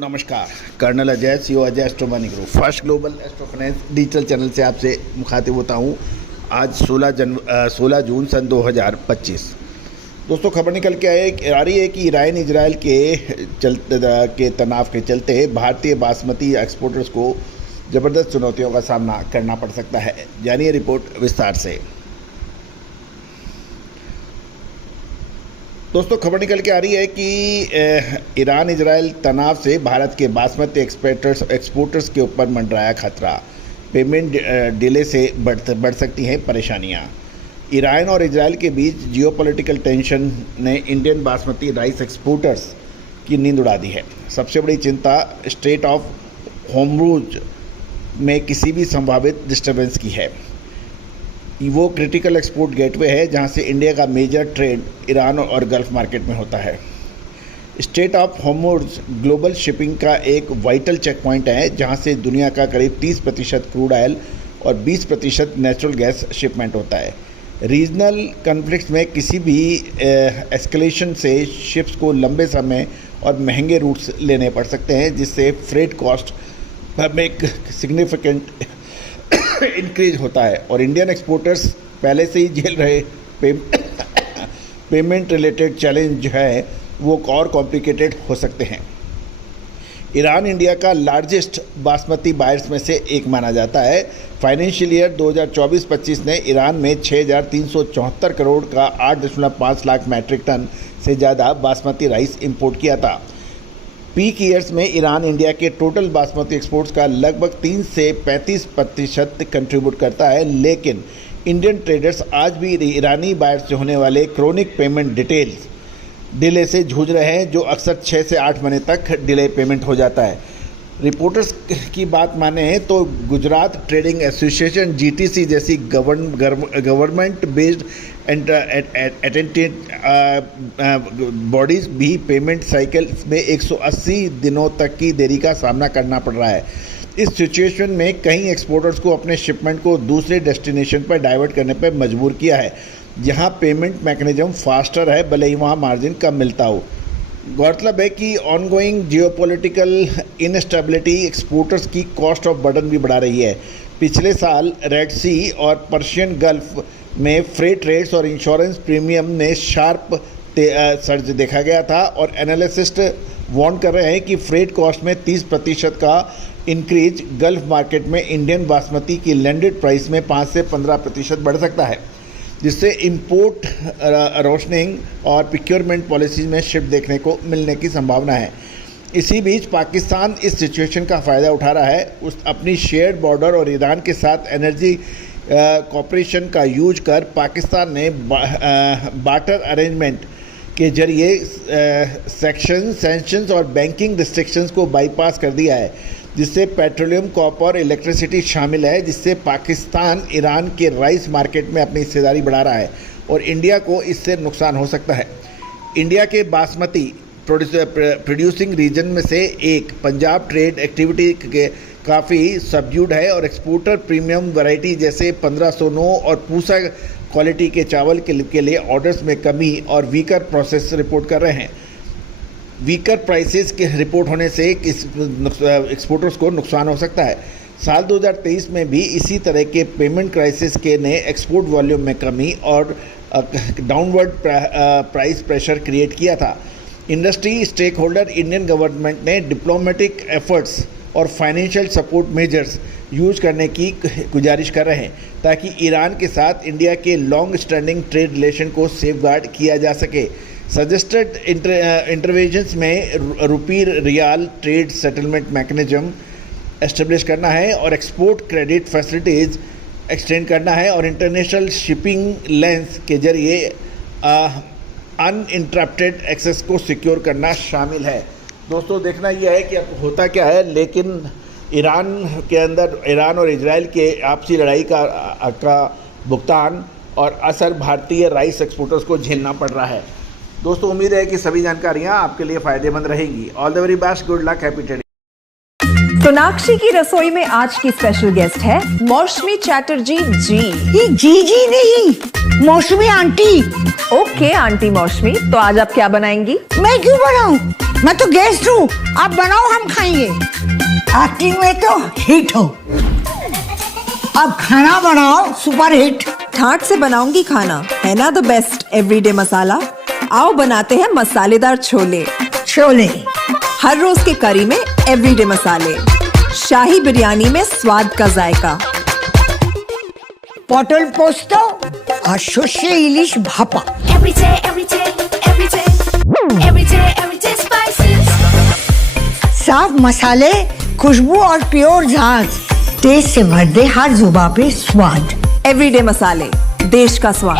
नमस्कार, colonel Ajay, CEO Ajay astro money group first global astro finance digital channel से आपसे मुखातिब होता हूँ। आज 16 जून सन 2025। दोस्तों, खबर निकल के आ रही है कि ईरान इजराइल के तनाव के चलते भारतीय बासमती एक्सपोर्टर्स को ज़बरदस्त चुनौतियों का सामना करना पड़ सकता है। जानिए रिपोर्ट विस्तार से। दोस्तों, खबर निकल के आ रही है कि ईरान इजराइल तनाव से भारत के बासमती एक्सपोर्टर्स के ऊपर मंडराया खतरा। पेमेंट डिले से बढ़ सकती हैं परेशानियां। ईरान और इजराइल के बीच जियोपॉलिटिकल टेंशन ने इंडियन बासमती राइस एक्सपोर्टर्स की नींद उड़ा दी है। सबसे बड़ी चिंता स्ट्रेट ऑफ होर्मुज़ में किसी भी संभावित डिस्टर्बेंस की है। वो क्रिटिकल एक्सपोर्ट गेटवे है जहां से इंडिया का मेजर ट्रेड ईरान और गल्फ़ मार्केट में होता है। Straight of Hormuz global shipping का एक वाइटल चेक पॉइंट है जहां से दुनिया का करीब 30% क्रूड ऑयल और 20% नेचुरल गैस शिपमेंट होता है। रीजनल कन्फ्लिक्ट्स में किसी भी एस्केलेशन से शिप्स को लंबे समय और महंगे रूट्स लेने पड़ सकते हैं, जिससे फ्रेट कॉस्ट में एक सिग्निफिकेंट इंक्रीज होता है और इंडियन एक्सपोर्टर्स पहले से ही झेल रहे पेमेंट रिलेटेड चैलेंज जो है वो और कॉम्प्लिकेटेड हो सकते हैं। ईरान इंडिया का लार्जेस्ट बासमती बायर्स में से एक माना जाता है। फाइनेंशियल ईयर 2024-25 ने ईरान में 6,374 करोड़ का 8.5 लाख मैट्रिक टन से ज़्यादा बासमती राइस इंपोर्ट किया था। पीक ईयर्स में ईरान इंडिया के टोटल बासमती एक्सपोर्ट्स का लगभग 3 से 35% कंट्रीब्यूट करता है, लेकिन इंडियन ट्रेडर्स आज भी ईरानी बायर्स से होने वाले क्रोनिक पेमेंट डिले से जूझ रहे हैं, जो अक्सर 6 से 8 महीने तक डिले पेमेंट हो जाता है। रिपोर्टर्स की बात माने तो गुजरात ट्रेडिंग एसोसिएशन GTC जैसी गवर्नमेंट बेस्ड अटेंटेड बॉडीज़ भी पेमेंट साइकिल्स में 180 दिनों तक की देरी का सामना करना पड़ रहा है। इस सिचुएशन में कई एक्सपोर्टर्स को अपने शिपमेंट को दूसरे डेस्टिनेशन पर डाइवर्ट करने पर मजबूर किया है, जहां पेमेंट मैकेनिज्म फास्टर है, भले ही वहां मार्जिन कम मिलता हो। गौरतलब है कि ऑनगोइंग जियोपॉलिटिकल इनस्टेबिलिटी एक्सपोर्टर्स की कॉस्ट ऑफ बर्डन भी बढ़ा रही है। पिछले साल रेड सी और पर्शियन गल्फ में फ्रेट रेट्स और इंश्योरेंस प्रीमियम ने शार्प सर्ज देखा गया था और एनालिसिस्ट वार्न कर रहे हैं कि फ्रेट कॉस्ट में 30% का इंक्रीज गल्फ मार्केट में इंडियन बासमती की लैंडेड प्राइस में 5 से 15% बढ़ सकता है, जिससे इंपोर्ट रोशनिंग और प्रोक्योरमेंट पॉलिसीज में शिफ्ट देखने को मिलने की संभावना है। इसी बीच पाकिस्तान इस सिचुएशन का फ़ायदा उठा रहा है। अपनी शेयर्ड बॉर्डर और ईरान के साथ एनर्जी कॉपरेशन का यूज कर पाकिस्तान ने बार्टर अरेंजमेंट के जरिए सैंक्शंस और बैंकिंग रिस्ट्रिक्शंस को बाईपास कर दिया है, जिससे पेट्रोलियम, कॉपर, इलेक्ट्रिसिटी शामिल है, जिससे पाकिस्तान ईरान के राइस मार्केट में अपनी हिस्सेदारी बढ़ा रहा है और इंडिया को इससे नुकसान हो सकता है। इंडिया के बासमती प्रोड्यूसिंग रीजन में से एक पंजाब ट्रेड एक्टिविटी के काफ़ी सबड्यूड है और एक्सपोर्टर प्रीमियम वैरायटी जैसे 1509 और पूसा क्वालिटी के चावल के लिए ऑर्डर्स में कमी और वीकर प्रोसेस रिपोर्ट कर रहे हैं। वीकर प्राइसेस के रिपोर्ट होने से एक्सपोर्टर्स को नुकसान हो सकता है। साल 2023 में भी इसी तरह के पेमेंट क्राइसिस के ने एक्सपोर्ट वॉल्यूम में कमी और डाउनवर्ड प्राइस प्रेशर क्रिएट किया था। Industry stakeholder Indian government ने डिप्लोमेटिक एफर्ट्स और फाइनेंशियल सपोर्ट मेजर्स यूज करने की गुजारिश कर रहे हैं, ताकि ईरान के साथ इंडिया के लॉन्ग स्टैंडिंग ट्रेड रिलेशन को सेफगार्ड किया जा सके। सजेस्टेड इंटरवेंशंस में rupee riyal trade settlement mechanism establish करना है और एक्सपोर्ट क्रेडिट फैसिलिटीज़ एक्सटेंड करना है और इंटरनेशनल शिपिंग लेंस के जरिए अनइंटरप्टेड एक्सेस को सिक्योर करना शामिल है। दोस्तों, देखना यह है कि अब होता क्या है, लेकिन ईरान के अंदर ईरान और इजराइल के आपसी लड़ाई का भुगतान और असर भारतीय राइस एक्सपोर्टर्स को झेलना पड़ रहा है। दोस्तों, उम्मीद है कि सभी जानकारियां आपके लिए फ़ायदेमंद रहेंगी। All the very best, good luck, happy trading. Sonakshi की रसोई में आज की स्पेशल गेस्ट है मौसमी चैटर्जी जी। ये जी नहीं, मौसमी आंटी। ओके आंटी मौसमी, तो आज आप क्या बनाएंगी? मैं क्यों बनाऊं? मैं तो गेस्ट हूँ, आप बनाओ, हम खाएंगे। एक्टिंग में तो हिट हो, अब खाना बनाओ सुपर हिट। ठाट से बनाऊंगी खाना, है ना द बेस्ट एवरीडे मसाला। आओ बनाते हैं मसालेदार छोले। छोले, हर रोज के करी में एवरीडे मसाले, शाही बिरयानी में स्वाद का जायका। পটল পোস্ত আর সর্ষে ইলিশ ভাপা। Every day, every day, every day, every day, every day spices. साफ मसाले, खुशबू और प्योर झांझ, टेस्ट से भर दे हर जुबान पे स्वाद। एवरीडे मसाले, देश का स्वाद।